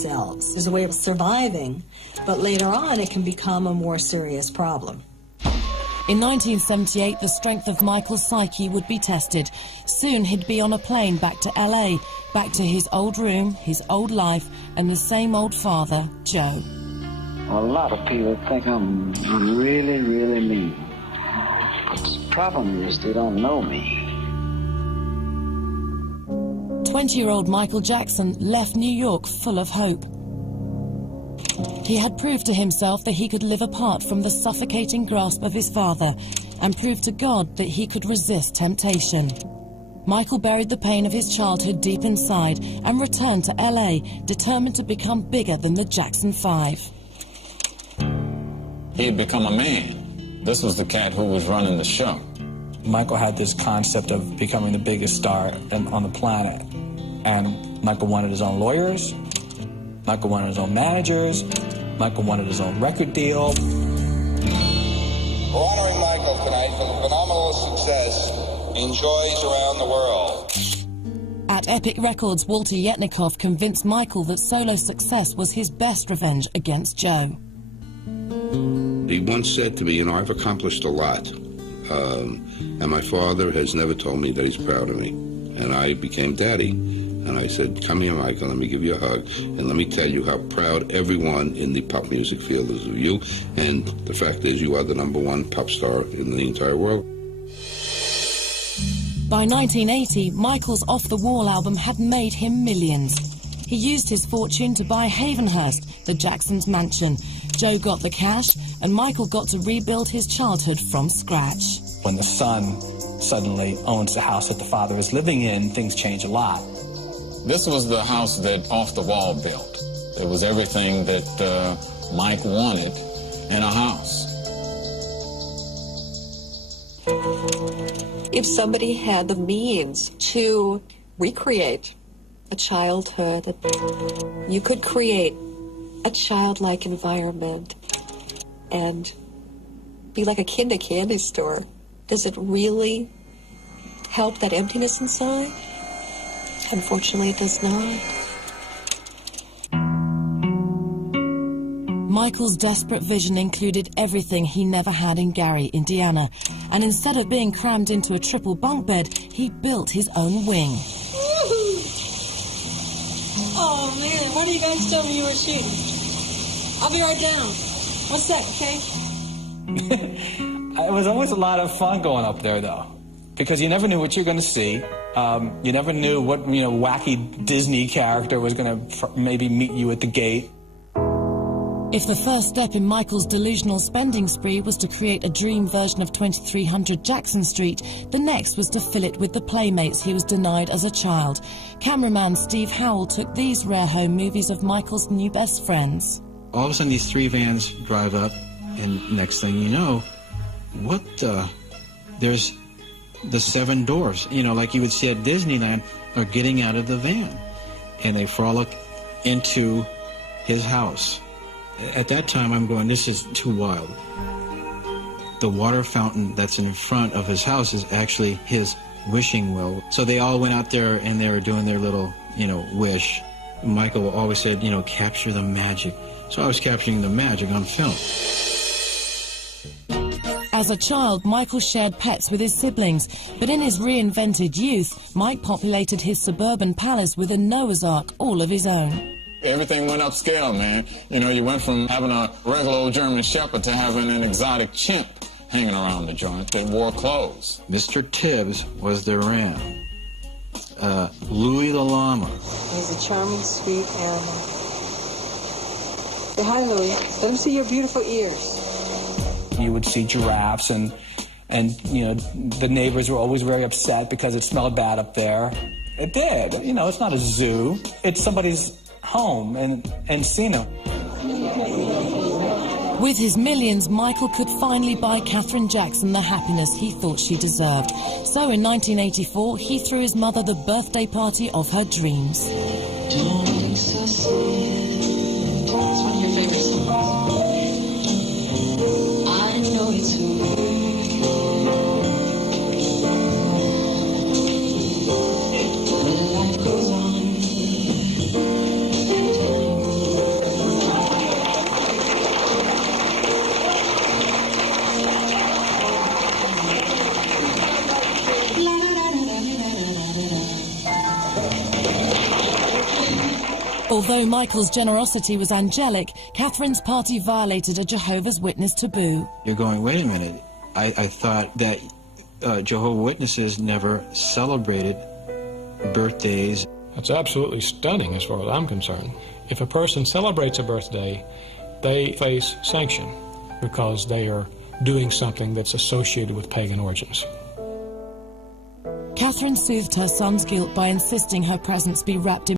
cells. There's a way of surviving, but later on it can become a more serious problem. In 1978, the strength of Michael's psyche would be tested. Soon he'd be on a plane back to LA, back to his old room, his old life, and the same old father, Joe. A lot of people think I'm really, really mean. But the problem is they don't know me. 20-year-old Michael Jackson left New York full of hope. He had proved to himself that he could live apart from the suffocating grasp of his father and proved to God that he could resist temptation. Michael buried the pain of his childhood deep inside and returned to LA, determined to become bigger than the Jackson 5. He had become a man. This was the cat who was running the show. Michael had this concept of becoming the biggest star on the planet. And Michael wanted his own lawyers. Michael wanted his own managers. Michael wanted his own record deal. We're honoring Michael tonight for the phenomenal success he enjoys around the world. At Epic Records, Walter Yetnikoff convinced Michael that solo success was his best revenge against Joe. He once said to me, you know, I've accomplished a lot. And my father has never told me that he's proud of me. And I became daddy. And I said, come here, Michael, let me give you a hug. And let me tell you how proud everyone in the pop music field is of you. And the fact is, you are the #1 pop star in the entire world. By 1980, Michael's Off the Wall album had made him millions. He used his fortune to buy Havenhurst, the Jacksons' mansion. Joe got the cash, and Michael got to rebuild his childhood from scratch. When the son suddenly owns the house that the father is living in, things change a lot. This was the house that Off the Wall built. It was everything that Mike wanted in a house. If somebody had the means to recreate a childhood, you could create a childlike environment and be like a kid in a candy store. Does it really help that emptiness inside? Unfortunately, it does not. Michael's desperate vision included everything he never had in Gary, Indiana. And instead of being crammed into a triple bunk bed, he built his own wing. Oh man, what are you guys telling me you were shooting? I'll be right down. 1 sec, okay? It was always a lot of fun going up there, though, because you never knew what you're going to see. You never knew what, wacky Disney character was going to maybe meet you at the gate. If the first step in Michael's delusional spending spree was to create a dream version of 2300 Jackson Street, the next was to fill it with the playmates he was denied as a child. Cameraman Steve Howell took these rare home movies of Michael's new best friends. All of a sudden, these 3 vans drive up, and next thing you know, there's the 7 dwarfs, like you would see at Disneyland, are getting out of the van, and they frolic into his house. At that time, I'm going, this is too wild. The water fountain that's in front of his house is actually his wishing well. So they all went out there and they were doing their little, wish. Michael always said, capture the magic. So I was capturing the magic on film. As a child, Michael shared pets with his siblings, but in his reinvented youth, Mike populated his suburban palace with a Noah's Ark all of his own. Everything went upscale, man. You went from having a regular old German Shepherd to having an exotic chimp hanging around the joint that wore clothes. Mr. Tibbs was the ram. Louis the llama. He's a charming, sweet animal. Say hi, Louis. Let him see your beautiful ears. You would see giraffes, and the neighbors were always very upset because it smelled bad up there. It did. It's not a zoo. It's somebody's home and Encino. With his millions, Michael could finally buy Katherine Jackson the happiness he thought she deserved. So in 1984, he threw his mother the birthday party of her dreams. Don't look so sad. It's one of your favorite songs. I know it's when life goes on. Although Michael's generosity was angelic, Catherine's party violated a Jehovah's Witness taboo. You're going, wait a minute, I thought that Jehovah's Witnesses never celebrated birthdays. That's absolutely stunning as far as I'm concerned. If a person celebrates a birthday, they face sanction because they are doing something that's associated with pagan origins. Catherine soothed her son's guilt by insisting her presence be wrapped in